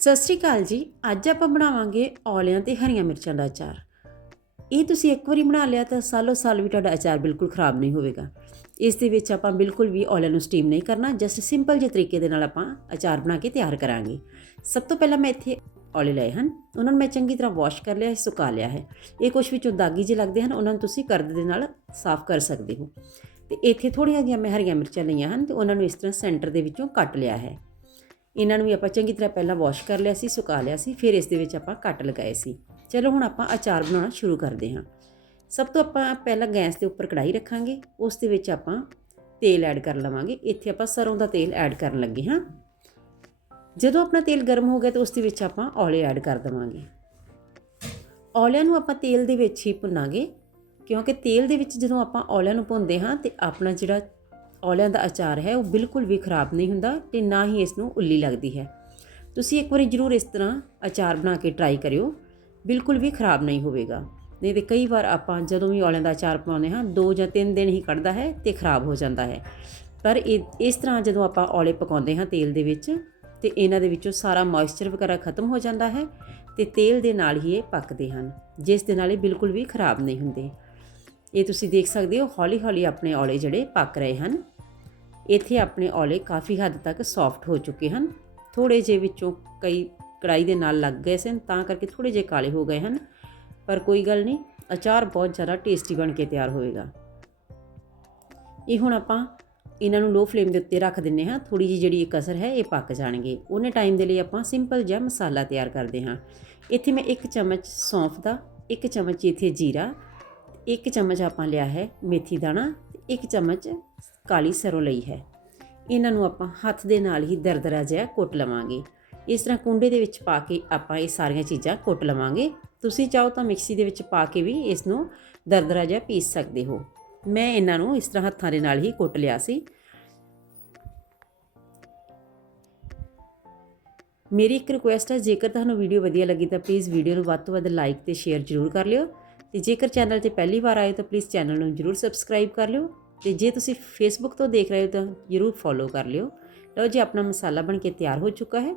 ਸਤਿ ਸ਼੍ਰੀ ਅਕਾਲ ਜੀ। ਅੱਜ ਆਪਾਂ ਬਣਾਵਾਂਗੇ ਔਲਿਆਂ ਤੇ ਹਰੀਆਂ ਮਿਰਚਾਂ ਦਾ ਅਚਾਰ। ਇਹ ਤੁਸੀਂ ਇੱਕ ਵਾਰੀ ਬਣਾ ਲਿਆ ਤਾਂ ਸਾਲੋ ਸਾਲ ਵੀ ਤੁਹਾਡਾ ਅਚਾਰ ਬਿਲਕੁਲ ਖਰਾਬ ਨਹੀਂ ਹੋਵੇਗਾ। ਇਸ ਦੇ ਵਿੱਚ ਆਪਾਂ ਬਿਲਕੁਲ ਵੀ ਔਲਿਆਂ ਨੂੰ ਸਟੀਮ ਨਹੀਂ ਕਰਨਾ ਜਸਟ ਸਿੰਪਲ ਜਿਹੇ ਤਰੀਕੇ ਦੇ ਨਾਲ ਆਪਾਂ ਅਚਾਰ ਬਣਾ ਕੇ ਤਿਆਰ ਕਰਾਂਗੇ। ਸਭ ਤੋਂ ਪਹਿਲਾਂ ਮੈਂ ਇੱਥੇ ਔਲੇ ਲਏ ਹਨ। ਉਹਨਾਂ ਨੂੰ ਮੈਂ ਚੰਗੀ ਤਰ੍ਹਾਂ ਵਾਸ਼ ਕਰ ਲਿਆ ਸੁਕਾ ਲਿਆ ਹੈ। ਇਹ ਕੁਝ ਵਿੱਚੋਂ ਦਾਗੀ ਜਿਹੇ ਲੱਗਦੇ ਹਨ, ਉਹਨਾਂ ਨੂੰ ਤੁਸੀਂ ਕਰਦ ਦੇ ਨਾਲ ਸਾਫ਼ ਕਰ ਸਕਦੇ ਹੋ। ਤੇ ਇੱਥੇ ਥੋੜ੍ਹੀਆਂ ਜਿਹੀਆਂ ਮੈਂ ਹਰੀਆਂ ਮਿਰਚਾਂ ਲਈਆਂ ਹਨ ਤੇ ਉਹਨਾਂ ਨੂੰ ਇਸ ਤਰ੍ਹਾਂ ਸੈਂਟਰ ਦੇ ਵਿੱਚੋਂ ਕੱਟ ਲਿਆ ਹੈ। ਇਹਨਾਂ ਨੂੰ ਵੀ ਆਪਾਂ ਚੰਗੀ ਤਰ੍ਹਾਂ ਪਹਿਲਾਂ ਵਾਸ਼ ਕਰ ਲਿਆ ਸੀ, ਸੁਕਾ ਲਿਆ ਸੀ, ਫਿਰ ਇਸ ਦੇ ਵਿੱਚ ਆਪਾਂ ਕੱਟ ਲਗਾਏ ਸੀ। ਚਲੋ ਹੁਣ ਆਪਾਂ ਅਚਾਰ ਬਣਾਉਣਾ ਸ਼ੁਰੂ ਕਰਦੇ ਹਾਂ। ਸਭ ਤੋਂ ਆਪਾਂ ਪਹਿਲਾਂ ਗੈਸ ਦੇ ਉੱਪਰ ਕੜਾਈ ਰੱਖਾਂਗੇ, ਉਸ ਦੇ ਵਿੱਚ ਆਪਾਂ ਤੇਲ ਐਡ ਕਰ ਲਵਾਂਗੇ। ਇੱਥੇ ਆਪਾਂ ਸਰੋਂ ਦਾ ਤੇਲ ਐਡ ਕਰਨ ਲੱਗੇ ਹਾਂ। ਜਦੋਂ ਆਪਣਾ ਤੇਲ ਗਰਮ ਹੋ ਗਿਆ ਤਾਂ ਉਸ ਦੇ ਵਿੱਚ ਆਪਾਂ ਔਲੇ ਐਡ ਕਰ ਦਵਾਂਗੇ। ਔਲਿਆਂ ਨੂੰ ਆਪਾਂ ਤੇਲ ਦੇ ਵਿੱਚ ਹੀ ਭੁੰਨਾਂਗੇ, ਕਿਉਂਕਿ ਤੇਲ ਦੇ ਵਿੱਚ ਜਦੋਂ ਆਪਾਂ ਔਲਿਆਂ ਨੂੰ ਭੁੰਨਦੇ ਹਾਂ ਤੇ ਆਪਣਾ ਜਿਹੜਾ ਔਲਿਆਂ ਦਾ ਅਚਾਰ ਹੈ, ਉਹ ਬਿਲਕੁਲ ਵੀ ਖਰਾਬ ਨਹੀਂ ਹੁੰਦਾ ਤੇ ਨਾ ਹੀ ਇਸ ਨੂੰ ਉੱਲੀ ਲੱਗਦੀ ਹੈ। ਤੁਸੀਂ ਇੱਕ ਵਾਰੀ ਜ਼ਰੂਰ ਇਸ ਤਰ੍ਹਾਂ ਅਚਾਰ ਬਣਾ ਕੇ ਟਰਾਈ ਕਰਿਓ, ਬਿਲਕੁਲ ਵੀ ਖਰਾਬ ਨਹੀਂ ਹੋਵੇਗਾ। ਨਹੀਂ ਤੇ ਕਈ ਵਾਰ ਆਪਾਂ ਜਦੋਂ ਵੀ ਔਲਿਆਂ ਦਾ ਅਚਾਰ ਪਾਉਂਦੇ ਹਾਂ, ਦੋ ਜਾਂ ਤਿੰਨ ਦਿਨ ਹੀ ਕੱਢਦਾ ਹੈ ਤੇ ਖਰਾਬ ਹੋ ਜਾਂਦਾ ਹੈ। ਪਰ ਇਹ, ਇਸ ਤਰ੍ਹਾਂ ਜਦੋਂ ਆਪਾਂ ਔਲੇ ਪਕਾਉਂਦੇ ਹਾਂ ਤੇਲ ਦੇ ਵਿੱਚ, ਤੇ ਇਹਨਾਂ ਦੇ ਵਿੱਚੋਂ ਸਾਰਾ ਮੋਇਸਚਰ ਵਗੈਰਾ ਖਤਮ ਹੋ ਜਾਂਦਾ ਹੈ ਤੇ ਤੇਲ ਦੇ ਨਾਲ ਹੀ ਇਹ ਪੱਕਦੇ ਹਨ, ਜਿਸ ਦੇ ਨਾਲ ਇਹ ਬਿਲਕੁਲ ਵੀ ਖਰਾਬ ਨਹੀਂ ਹੁੰਦੇ। ਇਹ ਤੁਸੀਂ ਦੇਖ ਸਕਦੇ ਹੋ, ਹੌਲੀ-ਹੌਲੀ ਆਪਣੇ ਔਲੇ ਜਿਹੜੇ ਪੱਕ ਰਹੇ ਹਨ। ਇੱਥੇ ਆਪਣੇ ਔਲੇ ਕਾਫੀ ਹੱਦ ਤੱਕ ਸੌਫਟ ਹੋ ਚੁੱਕੇ ਹਨ। ਥੋੜੇ ਜਿਹੇ ਵਿੱਚੋਂ ਕਈ ਕੜਾਈ ਦੇ ਨਾਲ ਲੱਗ ਗਏ ਸਨ, ਤਾਂ ਕਰਕੇ ਥੋੜੇ ਜਿਹੇ ਕਾਲੇ ਹੋ ਗਏ ਹਨ। ਪਰ ਕੋਈ ਗੱਲ ਨਹੀਂ, ਅਚਾਰ ਬਹੁਤ ਜ਼ਿਆਦਾ ਟੇਸਟੀ ਬਣ ਕੇ ਤਿਆਰ ਹੋਏਗਾ। ਇਹ ਹੁਣ ਆਪਾਂ ਇਹਨਾਂ ਨੂੰ ਲੋ ਫਲੇਮ ਦੇ ਉੱਤੇ ਰੱਖ ਦਿੰਨੇ ਹਾਂ। ਥੋੜੀ ਜਿਹੀ ਜਿਹੜੀ ਇਹ ਕਸਰ ਹੈ, ਇਹ ਪੱਕ ਜਾਣਗੇ। ਉਹਨੇ ਟਾਈਮ ਦੇ ਲਈ ਆਪਾਂ ਸਿੰਪਲ ਜਿਹਾ ਮਸਾਲਾ ਤਿਆਰ ਕਰਦੇ ਹਾਂ। ਇੱਥੇ ਮੈਂ 1 ਚਮਚ ਸੌਂਫ ਦਾ 1 ਚਮਚ ਇੱਥੇ ਜੀਰਾ ਇੱਕ ਚਮਚ ਆਪਾਂ ਲਿਆ ਹੈ ਮੇਥੀ ਦਾਣਾ ਤੇ ਇੱਕ ਚਮਚ ਕਾਲੀ ਸਰੋਂ ਲਈ ਹੈ। ਇਹਨਾਂ ਨੂੰ ਆਪਾਂ ਹੱਥ ਦੇ ਨਾਲ ਹੀ ਦਰਦਰਾ ਜਿਹਾ ਕੁੱਟ ਲਵਾਂਗੇ। ਇਸ ਤਰ੍ਹਾਂ ਕੁੰਡੇ ਦੇ ਵਿੱਚ ਪਾ ਕੇ ਆਪਾਂ ਇਹ ਸਾਰੀਆਂ ਚੀਜ਼ਾਂ ਕੁੱਟ ਲਵਾਂਗੇ। ਤੁਸੀਂ ਚਾਹੋ ਤਾਂ ਮਿਕਸੀ ਦੇ ਵਿੱਚ ਪਾ ਕੇ ਵੀ ਇਸ ਨੂੰ ਦਰਦਰਾ ਜਿਹਾ ਪੀਸ ਸਕਦੇ ਹੋ। ਮੈਂ ਇਹਨਾਂ ਨੂੰ ਇਸ ਤਰ੍ਹਾਂ ਹੱਥਾਂ ਦੇ ਨਾਲ ਹੀ ਕੁੱਟ ਲਿਆ ਸੀ। ਮੇਰੀ ਇੱਕ ਰਿਕੁਐਸਟ ਹੈ, ਜੇਕਰ ਤੁਹਾਨੂੰ ਵੀਡੀਓ ਵਧੀਆ ਲੱਗੀ ਤਾਂ ਪਲੀਜ਼ ਵੀਡੀਓ ਨੂੰ ਵੱਧ ਤੋਂ ਵੱਧ ਲਾਈਕ ਤੇ ਸ਼ੇਅਰ ਜ਼ਰੂਰ ਕਰ ਲਿਓ। ਤੇ ਜੇਕਰ ਚੈਨਲ ਤੇ ਪਹਿਲੀ ਵਾਰ ਆਏ ਤਾਂ ਪਲੀਜ਼ ਚੈਨਲ ਨੂੰ ਜਰੂਰ ਸਬਸਕ੍ਰਾਈਬ ਕਰ ਲਿਓ ਤੇ ਜੇ ਤੁਸੀਂ ਫੇਸਬੁੱਕ ਤੋਂ ਦੇਖ ਰਹੇ ਹੋ ਤਾਂ ਜਰੂਰ ਫੋਲੋ ਕਰ ਲਿਓ। ਲਓ ਜੀ, ਆਪਣਾ ਮਸਾਲਾ ਬਣ ਕੇ ਤਿਆਰ ਹੋ ਚੁੱਕਾ ਹੈ।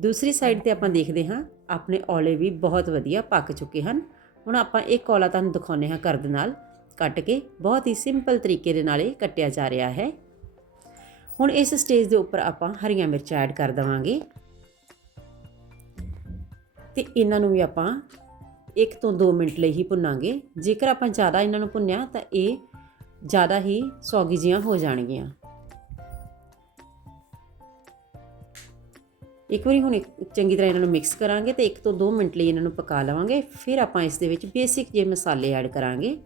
ਦੂਸਰੀ ਸਾਈਡ ਤੇ ਆਪਾਂ ਦੇਖਦੇ ਹਾਂ, ਆਪਣੇ ਔਲੇ ਵੀ ਬਹੁਤ ਵਧੀਆ ਪੱਕ ਚੁੱਕੇ ਹਨ। ਹੁਣ ਆਪਾਂ ਇੱਕ ਔਲਾ ਤੁਹਾਨੂੰ ਦਿਖਾਉਨੇ ਹਾਂ ਕਰਦ ਨਾਲ। ਕੱਟ ਕੇ ਬਹੁਤ ਹੀ ਸਿੰਪਲ ਤਰੀਕੇ ਦੇ ਨਾਲ ਇਹ ਕੱਟਿਆ ਜਾ ਰਿਹਾ ਹੈ। ਹੁਣ ਇਸ ਸਟੇਜ ਦੇ ਉੱਪਰ ਆਪਾਂ ਹਰੀਆਂ ਮਿਰਚਾਂ ਐਡ ਕਰ ਦਵਾਂਗੇ। ਤੇ ਇਹਨਾਂ ਨੂੰ ਵੀ ਆਪਾਂ 1 ਤੋਂ 2 ਮਿੰਟ ਲਈ ਹੀ ਭੁੰਨਾਂਗੇ। ਜੇਕਰ ਆਪਾਂ ਜ਼ਿਆਦਾ ਇਹਨਾਂ ਨੂੰ ਭੁੰਨਿਆ ਤਾਂ ਇਹ ਜ਼ਿਆਦਾ ਹੀ ਸੌਗੀ ਜੀਆਂ ਹੋ ਜਾਣਗੀਆਂ। ਇੱਕ ਵਾਰੀ ਹੁਣ ਚੰਗੀ ਤਰ੍ਹਾਂ ਇਹਨਾਂ ਨੂੰ ਮਿਕਸ ਕਰਾਂਗੇ ਤੇ 1 ਤੋਂ 2 ਮਿੰਟ ਲਈ ਇਹਨਾਂ ਨੂੰ ਪਕਾ ਲਵਾਂਗੇ। ਫਿਰ ਆਪਾਂ ਇਸ ਦੇ ਵਿੱਚ ਬੇਸਿਕ ਜੇ ਮਸਾਲੇ ਐਡ ਕਰਾਂਗੇ।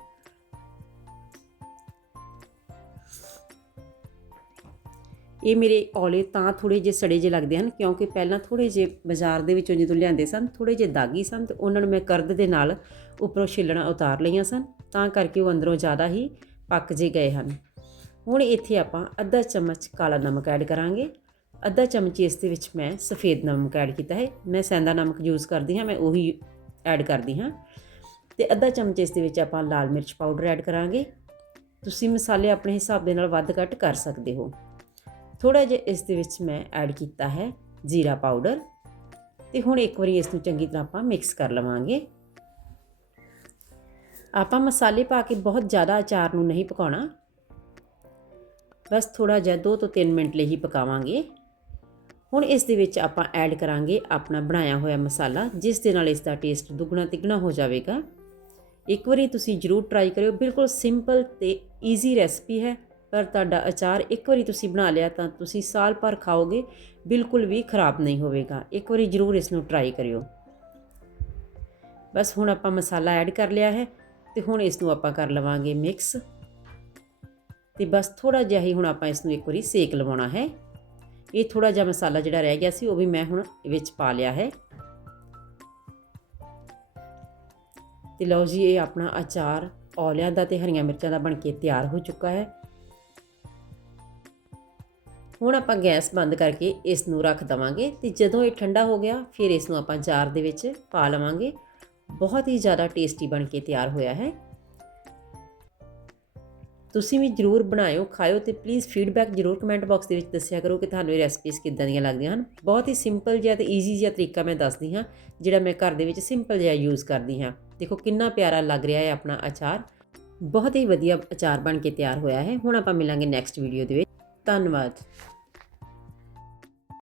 ਇਹ ਮੇਰੇ ਔਲੇ ਤਾਂ ਥੋੜੇ ਜਿਹੇ ਸੜੇ ਜਿਹੇ ਲੱਗਦੇ ਹਨ, ਕਿਉਂਕਿ ਪਹਿਲਾਂ ਥੋੜੇ ਜਿਹੇ ਬਾਜ਼ਾਰ ਦੇ ਵਿੱਚੋਂ ਜਦੋਂ ਲਿਆਂਦੇ ਸਨ ਥੋੜੇ ਜਿਹੇ ਦਾਗੀ ਸਨ ਤੇ ਉਹਨਾਂ ਨੂੰ ਮੈਂ ਕਰਦ ਦੇ ਨਾਲ ਉੱਪਰੋਂ ਛਿੱਲਣਾ ਉਤਾਰ ਲਈਆਂ ਸਨ, ਤਾਂ ਕਰਕੇ ਉਹ ਅੰਦਰੋਂ ਜ਼ਿਆਦਾ ਹੀ ਪੱਕ ਜੇ ਗਏ ਹਨ। ਹੁਣ ਇੱਥੇ ਆਪਾਂ ਅੱਧਾ ਚਮਚ ਕਾਲਾ ਨਮਕ ਐਡ ਕਰਾਂਗੇ। ਅੱਧਾ ਚਮਚ ਇਸ ਦੇ ਵਿੱਚ ਮੈਂ ਸਫੇਦ ਨਮਕ ਐਡ ਕੀਤਾ ਹੈ। ਮੈਂ ਸੈਂਦਾ ਨਮਕ ਯੂਜ਼ ਕਰਦੀ ਹਾਂ, ਮੈਂ ਉਹੀ ਐਡ ਕਰਦੀ ਹਾਂ। ਤੇ ਅੱਧਾ ਚਮਚ ਇਸ ਦੇ ਵਿੱਚ ਆਪਾਂ ਲਾਲ ਮਿਰਚ ਪਾਊਡਰ ਐਡ ਕਰਾਂਗੇ। ਤੁਸੀਂ ਮਸਾਲੇ ਆਪਣੇ ਹਿਸਾਬ ਦੇ ਨਾਲ ਵੱਧ ਘੱਟ ਕਰ ਸਕਦੇ ਹੋ। ਥੋੜਾ ਜਿਹਾ ਇਸ ਦੇ ਵਿੱਚ ਮੈਂ ਐਡ ਕੀਤਾ ਹੈ ਜੀਰਾ ਪਾਊਡਰ ਤੇ ਹੁਣ ਇੱਕ ਵਾਰੀ ਇਸ ਨੂੰ ਚੰਗੀ ਤਰ੍ਹਾਂ ਆਪਾਂ ਮਿਕਸ ਕਰ ਲਵਾਂਗੇ। ਆਪਾਂ ਮਸਾਲੇ ਪਾ ਕੇ ਬਹੁਤ ਜ਼ਿਆਦਾ ਅਚਾਰ ਨੂੰ ਨਹੀਂ ਪਕਾਉਣਾ। ਬਸ ਥੋੜਾ ਜਿਹਾ 2 ਤੋਂ 3 ਮਿੰਟ ਲਈ ਹੀ ਪਕਾਵਾਂਗੇ। ਹੁਣ ਇਸ ਦੇ ਵਿੱਚ ਆਪਾਂ ਐਡ ਕਰਾਂਗੇ ਆਪਣਾ ਬਣਾਇਆ ਹੋਇਆ ਮਸਾਲਾ, ਜਿਸ ਦੇ ਨਾਲ ਇਸ ਦਾ ਟੇਸਟ ਦੁੱਗਣਾ ਤਿੱਗਣਾ ਹੋ ਜਾਵੇਗਾ। ਇੱਕ ਵਾਰੀ ਤੁਸੀਂ ਜਰੂਰ ਟਰਾਈ ਕਰਿਓ। ਬਿਲਕੁਲ ਸਿੰਪਲ ਤੇ ਈਜ਼ੀ ਰੈਸਪੀ ਹੈ। ਪਰ ਤੁਹਾਡਾ ਅਚਾਰ ਇੱਕ ਵਾਰੀ ਤੁਸੀਂ ਬਣਾ ਲਿਆ ਤਾਂ ਤੁਸੀਂ ਸਾਲ ਭਰ ਖਾਓਗੇ, ਬਿਲਕੁਲ ਵੀ ਖਰਾਬ ਨਹੀਂ ਹੋਵੇਗਾ। ਇੱਕ ਵਾਰੀ ਜ਼ਰੂਰ ਇਸ ਨੂੰ ਟਰਾਈ ਕਰਿਓ। ਬਸ ਹੁਣ ਆਪਾਂ ਮਸਾਲਾ ਐਡ ਕਰ ਲਿਆ ਹੈ ਤੇ ਹੁਣ ਇਸ ਨੂੰ ਆਪਾਂ ਕਰ ਲਵਾਂਗੇ ਮਿਕਸ ਤੇ ਬਸ ਥੋੜਾ ਜਿਹਾ ਹੀ ਹੁਣ ਆਪਾਂ ਇਸ ਨੂੰ ਇੱਕ ਵਾਰੀ ਸੇਕ ਲਵਾਉਣਾ ਹੈ। ਇਹ ਥੋੜਾ ਜਿਹਾ ਮਸਾਲਾ ਜਿਹੜਾ ਰਹਿ ਗਿਆ ਸੀ, ਉਹ ਵੀ ਮੈਂ ਹੁਣ ਵਿੱਚ ਪਾ ਲਿਆ ਹੈ। ਤੇ ਲਓ ਜੀ, ਇਹ ਆਪਣਾ ਅਚਾਰ ਔਲਿਆਂ ਦਾ ਤੇ ਹਰੀਆਂ ਮਿਰਚਾਂ ਦਾ ਬਣ ਕੇ ਤਿਆਰ ਹੋ ਚੁੱਕਾ ਹੈ। ਹੁਣ ਆਪਾਂ ਗੈਸ ਬੰਦ ਕਰਕੇ ਇਸ ਨੂੰ ਰੱਖ ਦਵਾਂਗੇ ਤੇ ਜਦੋਂ ਇਹ ਠੰਡਾ ਹੋ ਗਿਆ, ਫਿਰ ਇਸ ਨੂੰ ਆਪਾਂ ਜਾਰ ਦੇ ਵਿੱਚ ਪਾ ਲਵਾਂਗੇ। ਬਹੁਤ ਹੀ ਜ਼ਿਆਦਾ ਟੇਸਟੀ ਬਣ ਕੇ ਤਿਆਰ ਹੋਇਆ ਹੈ। ਤੁਸੀਂ ਵੀ ਜਰੂਰ ਬਣਾਇਓ, ਖਾਇਓ ਤੇ ਪਲੀਜ਼ ਫੀਡਬੈਕ ਜਰੂਰ ਕਮੈਂਟ ਬਾਕਸ ਦੇ ਵਿੱਚ ਦੱਸਿਆ ਕਰੋ ਕਿ ਤੁਹਾਨੂੰ ਇਹ ਰੈਸਪੀਜ਼ ਕਿੱਦਾਂ ਦੀਆਂ ਲੱਗਦੀਆਂ ਹਨ। ਬਹੁਤ ਹੀ ਸਿੰਪਲ ਜਿਹਾ ਤੇ ਈਜ਼ੀ ਜਿਹਾ ਤਰੀਕਾ ਮੈਂ ਦੱਸਦੀ ਹਾਂ, ਜਿਹੜਾ ਮੈਂ ਘਰ ਦੇ ਵਿੱਚ ਸਿੰਪਲ ਜਿਹਾ ਯੂਜ਼ ਕਰਦੀ ਹਾਂ। ਦੇਖੋ ਕਿੰਨਾ ਪਿਆਰਾ ਲੱਗ ਰਿਹਾ ਹੈ ਆਪਣਾ ਅਚਾਰ। ਬਹੁਤ ਹੀ ਵਧੀਆ ਅਚਾਰ ਬਣ ਕੇ ਤਿਆਰ ਹੋਇਆ ਹੈ। ਹੁਣ ਆਪਾਂ ਮਿਲਾਂਗੇ ਨੈਕਸਟ ਵੀਡੀਓ ਦੇ ਵਿੱਚ। ਧੰਨਵਾਦ।